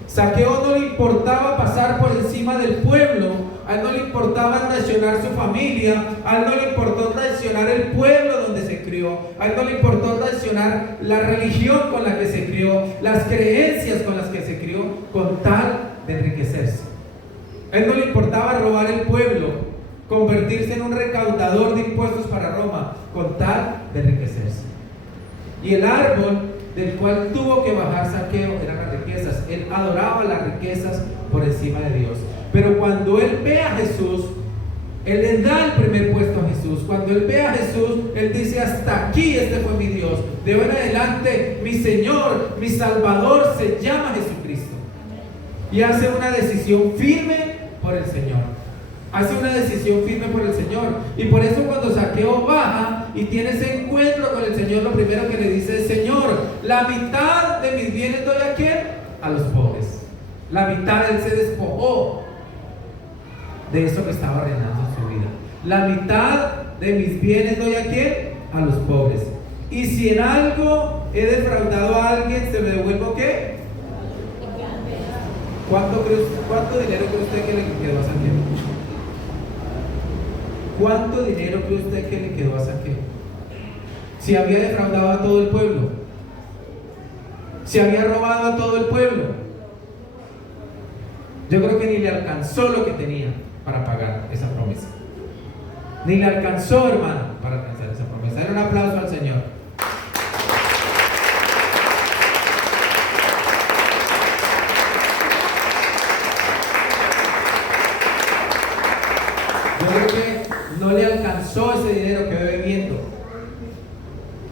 Zaqueo no le importaba pasar por encima del pueblo. A él no le importaba traicionar su familia, a él no le importó traicionar el pueblo donde se crió, a él no le importó traicionar la religión con la que se crió, las creencias con las que se crió, con tal de enriquecerse. A él no le importaba robar el pueblo, convertirse en un recaudador de impuestos para Roma, con tal de enriquecerse. Y el árbol del cual tuvo que bajar Zaqueo eran las riquezas. Él adoraba las riquezas por encima de Dios. Pero cuando él ve a Jesús, él le da el primer puesto a Jesús. Cuando él ve a Jesús, él dice: hasta aquí este fue mi Dios. De ahora en adelante mi Señor, mi Salvador se llama Jesucristo. Y hace una decisión firme por el Señor. Hace una decisión firme por el Señor. Y por eso cuando Zaqueo baja y tiene ese encuentro con el Señor, lo primero que le dice es: Señor, la mitad de mis bienes doy a ¿quién? A los pobres. La mitad. Él se despojó de eso que estaba reinando en su vida. La mitad de mis bienes doy a ¿quién? A los pobres. Y si en algo he defraudado a alguien, ¿se lo devuelvo qué? ¿Cuánto dinero cree usted que le quedó a Zaqueo? ¿Cuánto dinero cree usted que le quedó a Zaqueo? Si había defraudado a todo el pueblo, si había robado a todo el pueblo, yo creo que ni le alcanzó lo que tenía para pagar esa promesa. Ni le alcanzó, hermano, para alcanzar esa promesa. Dale un aplauso al Señor. Yo creo que no le alcanzó ese dinero que ve viendo.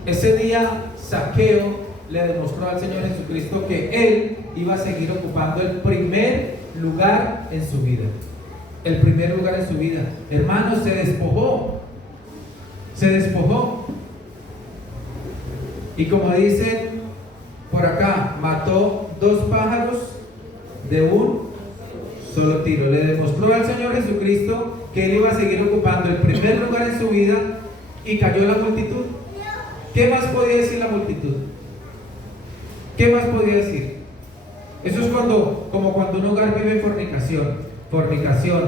Ese día Zaqueo le demostró al Señor Jesucristo que él iba a seguir ocupando el primer lugar en su vida. El primer lugar en su vida. Hermanos, se despojó. Se despojó. Y como dicen por acá, mató 2 pájaros de un solo tiro. Le demostró al Señor Jesucristo que él iba a seguir ocupando el primer lugar en su vida, y cayó la multitud. ¿Qué más podía decir la multitud? ¿Qué más podía decir? Eso es como cuando un hogar vive en fornicación. Fornicación,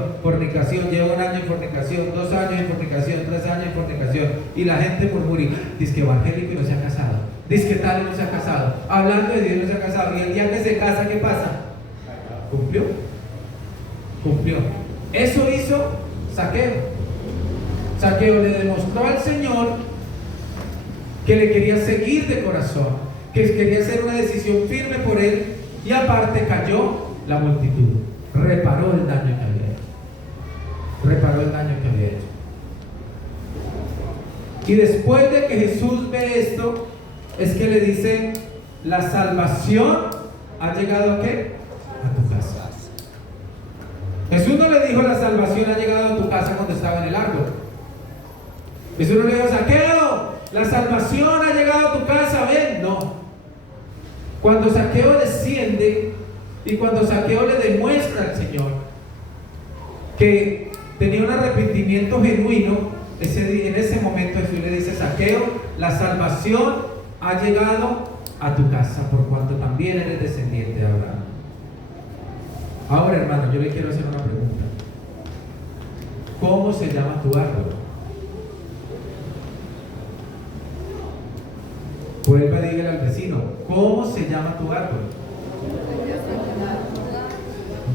lleva 1 año en fornicación, 2 años en fornicación, 3 años en fornicación, y la gente murmura: dice que evangélico y no se ha casado, dice que tal y no se ha casado, hablando de Dios no se ha casado, y el día que se casa, ¿qué pasa? Cumplió. Eso hizo Zaqueo. Zaqueo le demostró al Señor que le quería seguir de corazón, que quería hacer una decisión firme por él, y aparte cayó la multitud. Reparó el daño que había hecho. Y después de que Jesús ve esto, es que le dice: la salvación ha llegado ¿a qué? A tu casa. Jesús no le dijo: la salvación ha llegado estaba en el árbol. Jesús no le dijo: Zaqueo, la salvación ha llegado a tu casa, ven. No. Cuando Zaqueo desciende y cuando Zaqueo le demuestra al Señor que tenía un arrepentimiento genuino, en ese momento Jesús le dice: Zaqueo, la salvación ha llegado a tu casa, por cuanto también eres descendiente de Abraham. Ahora, hermano, yo le quiero hacer una pregunta. ¿Cómo se llama tu árbol? Vuelva y dígale al vecino: ¿cómo se llama tu árbol?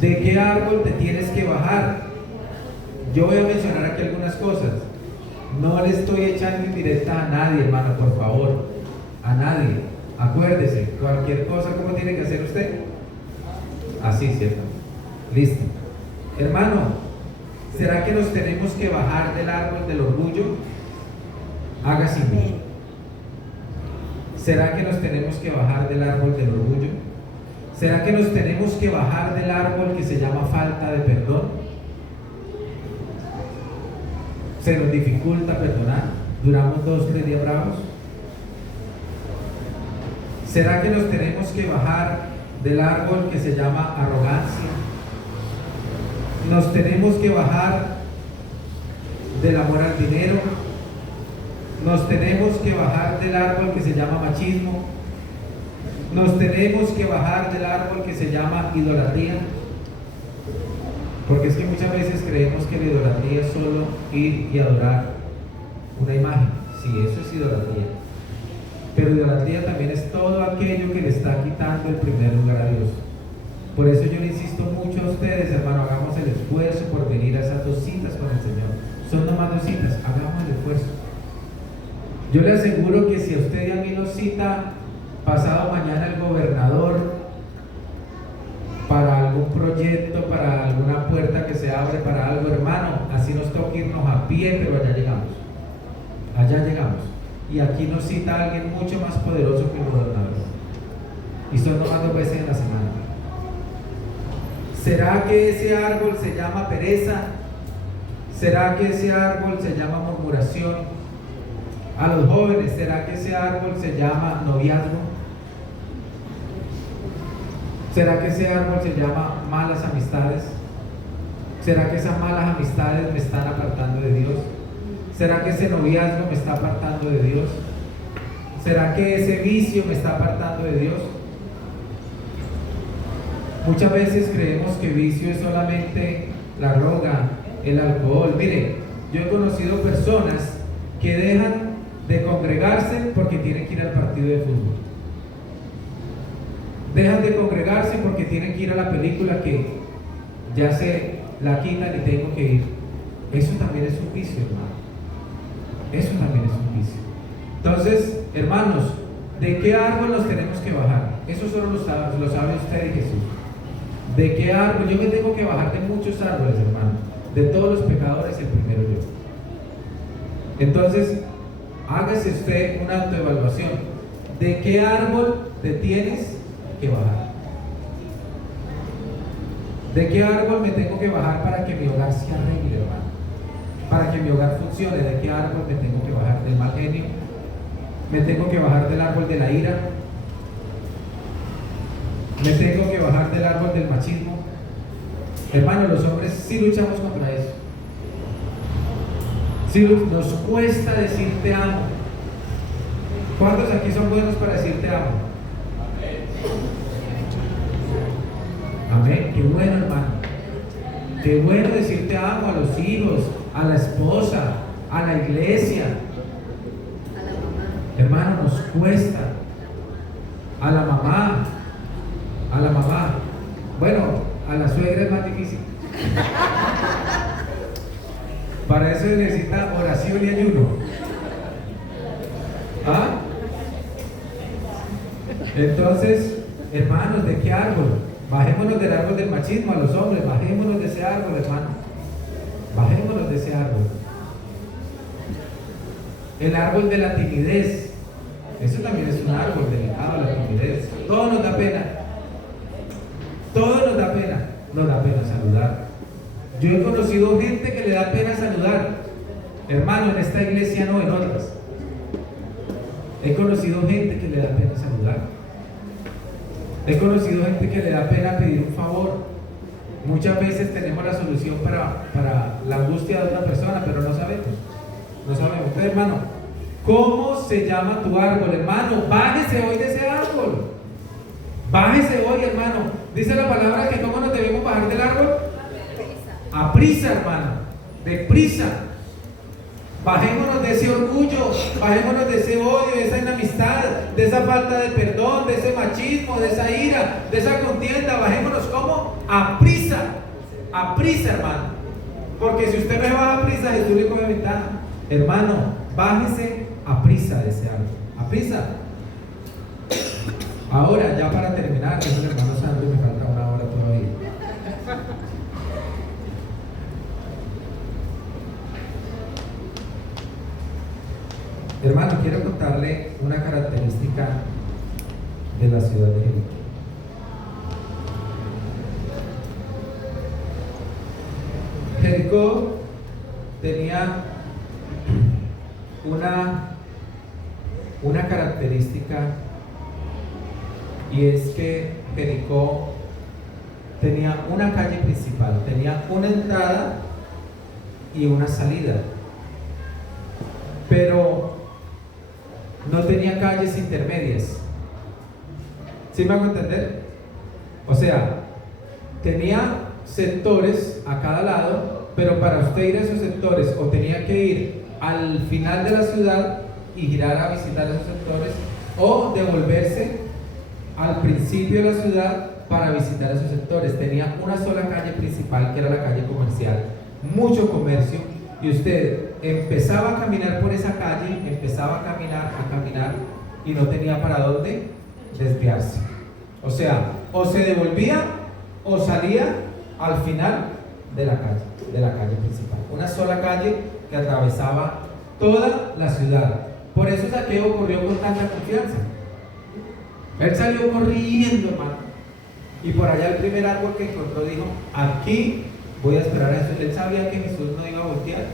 ¿De qué árbol te tienes que bajar? Yo voy a mencionar aquí algunas cosas. No le estoy echando indirecta a nadie, hermano, por favor. A nadie. Acuérdese, cualquier cosa, ¿cómo tiene que hacer usted? Así, ¿cierto? Listo. Hermano, ¿será que nos tenemos que bajar del árbol del orgullo? Haga sin mí. ¿Será que nos tenemos que bajar del árbol del orgullo? ¿Será que nos tenemos que bajar del árbol que se llama falta de perdón? ¿Se nos dificulta perdonar? ¿Duramos 2-3 días bravos? ¿Será que nos tenemos que bajar del árbol que se llama arrogancia? ¿Nos tenemos que bajar del amor al dinero? ¿Nos tenemos que bajar del árbol que se llama machismo? ¿Nos tenemos que bajar del árbol que se llama idolatría? Porque es que muchas veces creemos que la idolatría es solo ir y adorar una imagen. Sí, eso es idolatría. Pero idolatría también es todo aquello que le está quitando el primer lugar a Dios. Por eso yo le insisto mucho a ustedes, hermano, hagamos el esfuerzo por venir a esas 2 citas con el Señor. Son nomás 2 citas, hagamos el esfuerzo. Yo le aseguro que si a usted y a mí nos cita pasado mañana el gobernador para algún proyecto, para alguna puerta que se abre, para algo, hermano, así nos toca irnos a pie, pero allá llegamos. Allá llegamos. Y aquí nos cita alguien mucho más poderoso que el gobernador. Y son nomás 2 veces en la semana. ¿Será que ese árbol se llama pereza? ¿Será que ese árbol se llama murmuración? A los jóvenes, ¿será que ese árbol se llama noviazgo? ¿Será que ese árbol se llama malas amistades? ¿Será que esas malas amistades me están apartando de Dios? ¿Será que ese noviazgo me está apartando de Dios? ¿Será que ese vicio me está apartando de Dios? Muchas veces creemos que vicio es solamente la droga, el alcohol. Mire, yo he conocido personas que dejan de congregarse porque tienen que ir al partido de fútbol. Dejan de congregarse porque tienen que ir a la película que ya se la quitan y tengo que ir. Eso también es un vicio, hermano. Eso también es un vicio. Entonces, hermanos, ¿de qué árbol nos tenemos que bajar? Eso solo lo sabe usted y Jesús. ¿De qué árbol? Yo me tengo que bajar de muchos árboles, hermano. De todos los pecadores, el primero yo. Entonces, hágase usted una autoevaluación. ¿De qué árbol te tienes que bajar? ¿De qué árbol me tengo que bajar para que mi hogar se arregle, hermano? Para que mi hogar funcione. ¿De qué árbol me tengo que bajar? ¿Del mal genio? ¿Me tengo que bajar del árbol de la ira? ¿Me tengo que bajar del árbol del machismo? Hermano, los hombres sí luchamos contra eso. Sí nos cuesta decir te amo. ¿Cuántos aquí son buenos para decir te amo? Amén. Qué bueno, hermano. Qué bueno decir te amo a los hijos, a la esposa, a la iglesia. Hermano, nos cuesta. A la mamá. A la mamá. Bueno, a la suegra es más difícil. Para eso se necesita oración y ayuno. ¿Ah? Entonces, hermanos, ¿de qué árbol? Bajémonos del árbol del machismo a los hombres. Bajémonos de ese árbol, hermano. Bajémonos de ese árbol. El árbol de la timidez. Eso también es un árbol delicado, la timidez. Todo nos da pena. Todo nos da pena. Nos da pena saludar. Yo he conocido gente que le da pena saludar. Hermano, en esta iglesia no, en otras. He conocido gente que le da pena saludar. He conocido gente que le da pena pedir un favor. Muchas veces tenemos la solución para la angustia de otra persona, pero no sabemos. No sabemos. Entonces, hermano, ¿cómo se llama tu árbol, hermano? Bájese hoy de ese árbol. Bájese hoy, hermano. Dice la palabra que ¿cómo nos debemos bajar del árbol? A prisa, hermano. Deprisa. Bajémonos de ese orgullo, bajémonos de ese odio, de esa enemistad, de esa falta de perdón, de ese machismo, de esa ira, de esa contienda. Bajémonos ¿cómo? A prisa, hermano. Porque si usted me baja a prisa, Jesús le coge ventaja. Hermano, bájese a prisa de ese árbol. A prisa. Ahora, ya para terminar, que es el hermano Sandro, me falta una hora todavía. Hermano, quiero contarle una característica de la ciudad de Jericó. Jericó tenía una característica, y es que Jericó tenía una calle principal, tenía una entrada y una salida, pero no tenía calles intermedias. ¿Sí me hago entender? O sea, tenía sectores a cada lado, pero para usted ir a esos sectores o tenía que ir al final de la ciudad y girar a visitar esos sectores, o devolverse al principio de la ciudad para visitar esos sectores. Tenía una sola calle principal, que era la calle comercial, mucho comercio, y usted empezaba a caminar por esa calle, empezaba a caminar, y no tenía para dónde desviarse. O sea, o se devolvía o salía al final de la calle principal. Una sola calle que atravesaba toda la ciudad. Por eso Zaqueo corrió con tanta confianza. Él salió corriendo, hermano, y por allá el primer árbol que encontró dijo: aquí voy a esperar a Jesús. Él sabía que Jesús no iba a voltear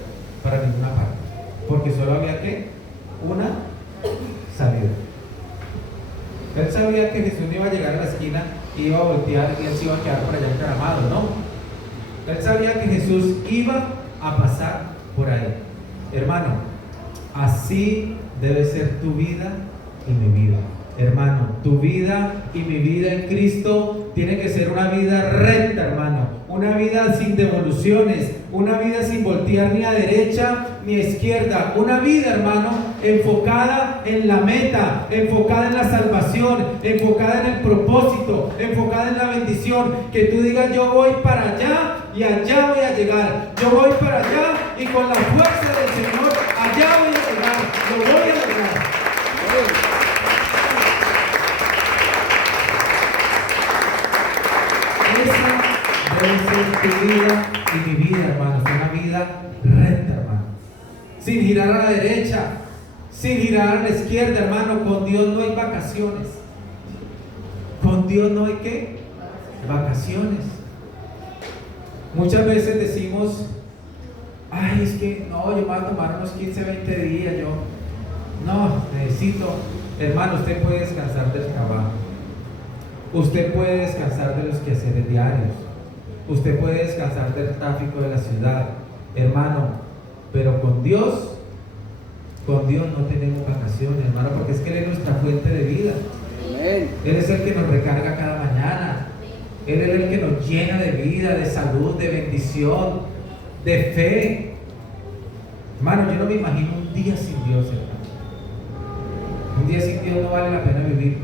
para ninguna parte, porque solo había que una salida. Él sabía que Jesús no iba a llegar a la esquina y iba a voltear y él se iba a quedar por allá encaramado, no. Él sabía que Jesús iba a pasar por ahí. Hermano, así debe ser tu vida y mi vida. Hermano, tu vida y mi vida en Cristo tiene que ser una vida recta, hermano. Una vida sin devoluciones, una vida sin voltear ni a derecha ni a izquierda. Una vida, hermano, enfocada en la meta, enfocada en la salvación, enfocada en el propósito, enfocada en la bendición. Que tú digas: yo voy para allá y allá voy a llegar. Yo voy para allá y con la fuerza del Señor allá voy a llegar. Lo voy a lograr. Esa debe ser tu vida y mi vida, hermano. Una vida recta, hermano. Sin girar a la derecha, sin girar a la izquierda, hermano. Con Dios no hay vacaciones. Con Dios no hay ¿qué? Vacaciones. Muchas veces decimos: ay, es que no, yo me voy a tomar unos 15, 20 días, yo no, necesito. Hermano, usted puede descansar del trabajo. Usted puede descansar de los quehaceres diarios. Usted puede descansar del tráfico de la ciudad, hermano. Pero con Dios no tenemos vacaciones, hermano, porque es que Él es nuestra fuente de vida. Él es el que nos recarga cada mañana. Él es el que nos llena de vida, de salud, de bendición, de fe. Hermano, yo no me imagino un día sin Dios, hermano. Un día sin Dios no vale la pena vivir.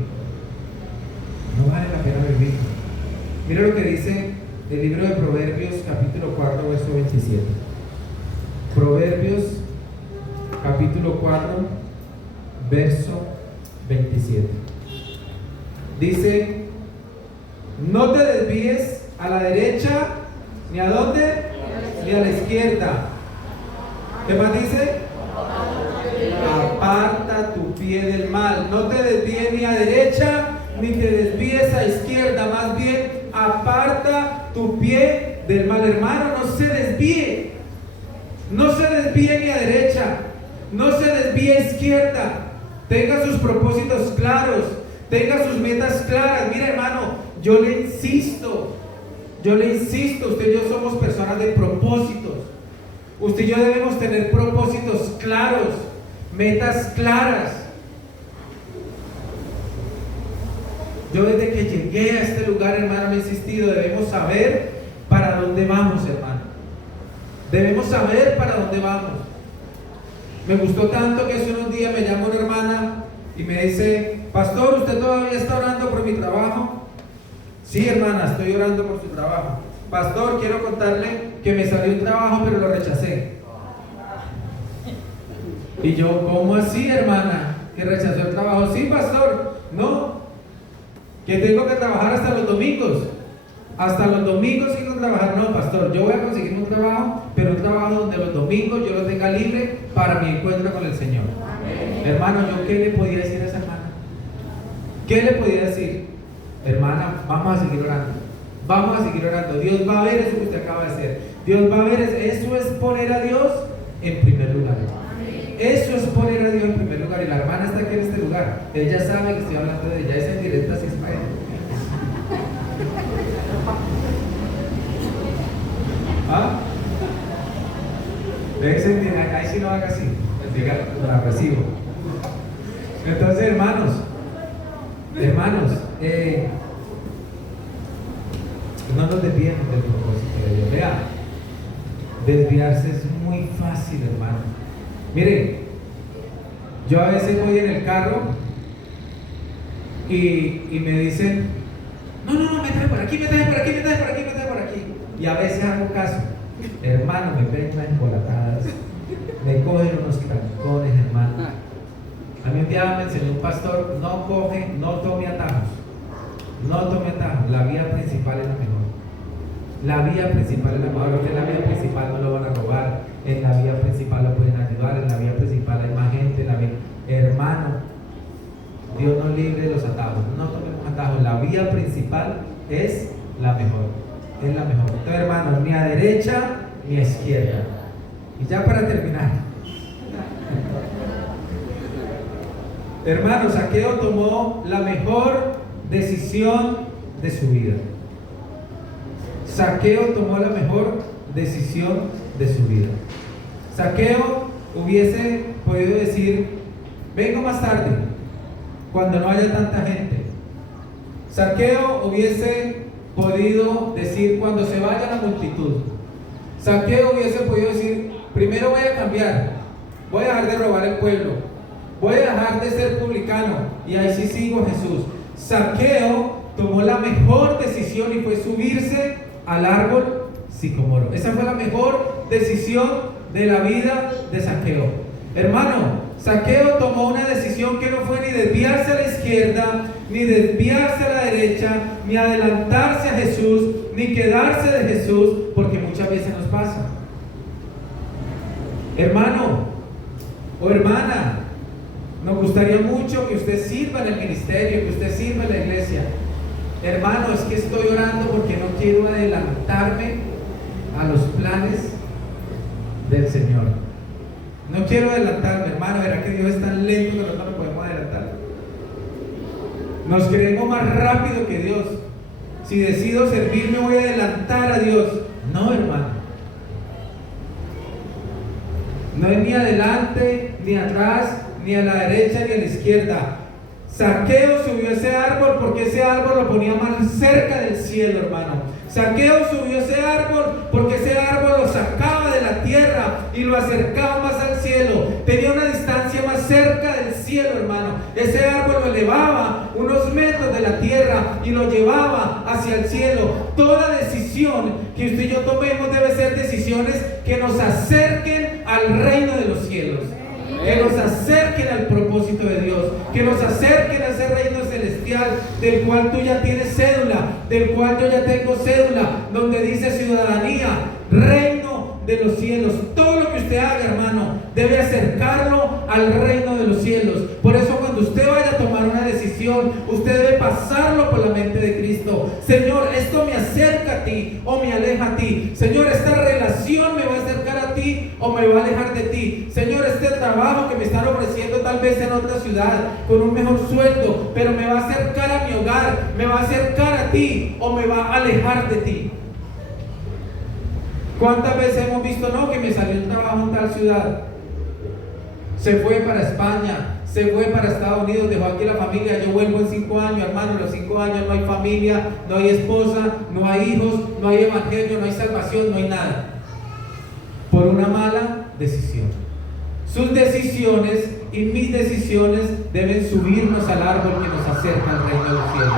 No vale la pena vivir. Mira lo que dice el libro de Proverbios, capítulo 4, verso 27. Proverbios, capítulo 4, verso 27. Dice: no te desvíes a la derecha, ni a dónde, ni a la izquierda. ¿Qué más dice? Aparta tu pie del mal. No te desvíes ni a derecha, ni te desvíes a izquierda. Más bien, aparta tu pie del mal. Hermano, no se desvíe. No se desvíe ni a derecha, no se desvíe a izquierda. Tenga sus propósitos claros, tenga sus metas claras. Mira, hermano, yo le insisto, usted y yo somos personas de propósitos. Usted y yo debemos tener propósitos claros, metas claras. Yo desde que llegué a este lugar, hermano, le he insistido, debemos saber para dónde vamos, hermano. Debemos saber para dónde vamos. Me gustó tanto que hace unos días me llamó una hermana y me dice: pastor, ¿usted todavía está orando por mi trabajo? Sí, hermana, estoy orando por su trabajo. Pastor, quiero contarle que me salió un trabajo pero lo rechacé. Y yo, ¿cómo así, hermana? ¿Que rechazó el trabajo? Sí, pastor. No, que tengo que trabajar hasta los domingos. Hasta los domingos sigo trabajar. No, pastor, yo voy a conseguir un trabajo, pero un trabajo donde los domingos yo lo tenga libre para mi encuentro con el Señor. Amén. Hermano, ¿yo qué le podía decir a esa hermana? ¿Qué le podía decir? Hermana, vamos a seguir orando. Vamos a seguir orando. Dios va a ver eso que usted acaba de hacer. Dios va a ver eso. Eso es poner a Dios en primer lugar. Amén. Eso es poner a Dios en primer lugar. Y la hermana está aquí en este lugar. Ella sabe que estoy hablando de ella. Es en directa, si es para ella. ¿Ah? Ahí sí no haga así, diga, la recibo. Entonces, hermanos, no nos desviemos del propósito de Dios. Vea, desviarse es muy fácil, hermano. Miren, yo a veces voy en el carro y me dicen: no, métase por aquí, métase por aquí, métase por aquí, métase por aquí. Y a veces hago caso. Hermano, me ven unas embolatadas, me cogen unos trancones, hermano. A mí un día me enseñó un pastor: no tome atajos. No tome atajos. La vía principal es la mejor. La vía principal es la mejor. Usted en la vía principal no lo van a robar. En la vía principal lo pueden ayudar. En la vía principal hay más gente. Hermano, Dios nos libre de los atajos. No tomemos atajos. La vía principal es la mejor. Es la mejor. Entonces, hermanos, ni a derecha ni a izquierda. Y ya para terminar, hermanos, Zaqueo tomó la mejor decisión de su vida. Zaqueo tomó la mejor decisión de su vida. Zaqueo hubiese podido decir: vengo más tarde, cuando no haya tanta gente. Zaqueo hubiese podido decir: cuando se vaya la multitud. Zaqueo hubiese podido decir: primero voy a cambiar, voy a dejar de robar el pueblo, voy a dejar de ser publicano y ahí sí sigo a Jesús. Zaqueo tomó la mejor decisión y fue subirse al árbol sicomoro. Esa fue la mejor decisión de la vida de Zaqueo. Hermano, Zaqueo tomó una decisión que no fue ni desviarse a la izquierda, ni desviarse a la derecha, ni adelantarse a Jesús, ni quedarse de Jesús, porque muchas veces nos pasa. Hermano o hermana, nos gustaría mucho que usted sirva en el ministerio, que usted sirva en la iglesia. Hermano, es que estoy orando porque no quiero adelantarme a los planes del Señor. No quiero adelantarme, hermano. Verá que Dios es tan lento que nosotros no podemos adelantar. Nos creemos más rápido que Dios. Si decido servir, me voy a adelantar a Dios. No, hermano. No es ni adelante, ni atrás, ni a la derecha, ni a la izquierda. Zaqueo subió ese árbol porque ese árbol lo ponía más cerca del cielo, hermano. Zaqueo subió ese árbol porque ese árbol lo sacaba de la tierra y lo acercaba más al cielo. Tenía una distancia más cerca del cielo, hermano. Ese árbol lo elevaba unos metros de la tierra y lo llevaba hacia el cielo. Toda decisión que usted y yo tomemos debe ser decisiones que nos acerquen al reino de los cielos, que nos acerquen al propósito de Dios, que nos acerquen a ese reino celestial del cual tú ya tienes cédula, del cual yo ya tengo cédula, donde dice ciudadanía, reino de los cielos. Todo lo que usted haga, hermano, debe acercarlo al reino de los cielos. Por eso cuando usted vaya a tomar una decisión, usted debe pasarlo por la mente de Cristo. Señor, esto me acerca a ti o me aleja a ti. Señor, esta relación me va a acercar a ti o me va a alejar de ti. Señor, este trabajo que me están ofreciendo tal vez en otra ciudad con un mejor sueldo, pero me va a acercar a mi hogar, me va a acercar a ti o me va a alejar de ti. ¿Cuántas veces hemos visto, no, que me salió un trabajo en tal ciudad? Se fue para España, se fue para Estados Unidos, dejó aquí la familia. Yo vuelvo en 5 años, hermano. En los 5 años no hay familia, no hay esposa, no hay hijos, no hay evangelio, no hay salvación, no hay nada. Por una mala decisión. Sus decisiones y mis decisiones deben subirnos al árbol que nos acerca al reino de los cielos.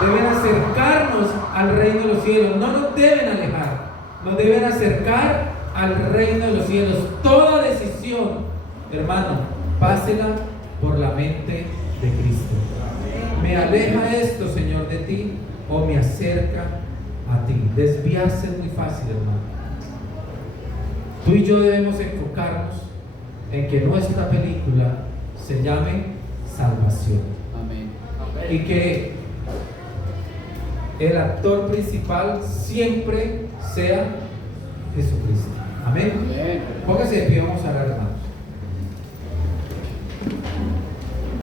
Deben acercarnos al reino de los cielos, no nos deben alejar, nos deben acercar al reino de los cielos. Toda decisión, hermano, pásela por la mente de Cristo. ¿Me aleja esto, Señor, de ti o me acerca a ti? Desviarse es muy fácil, hermano. Tú y yo debemos enfocarnos en que nuestra película se llame salvación. Amén. Y que el actor principal siempre sea Jesucristo. Amén. Amén. Póngase de pie.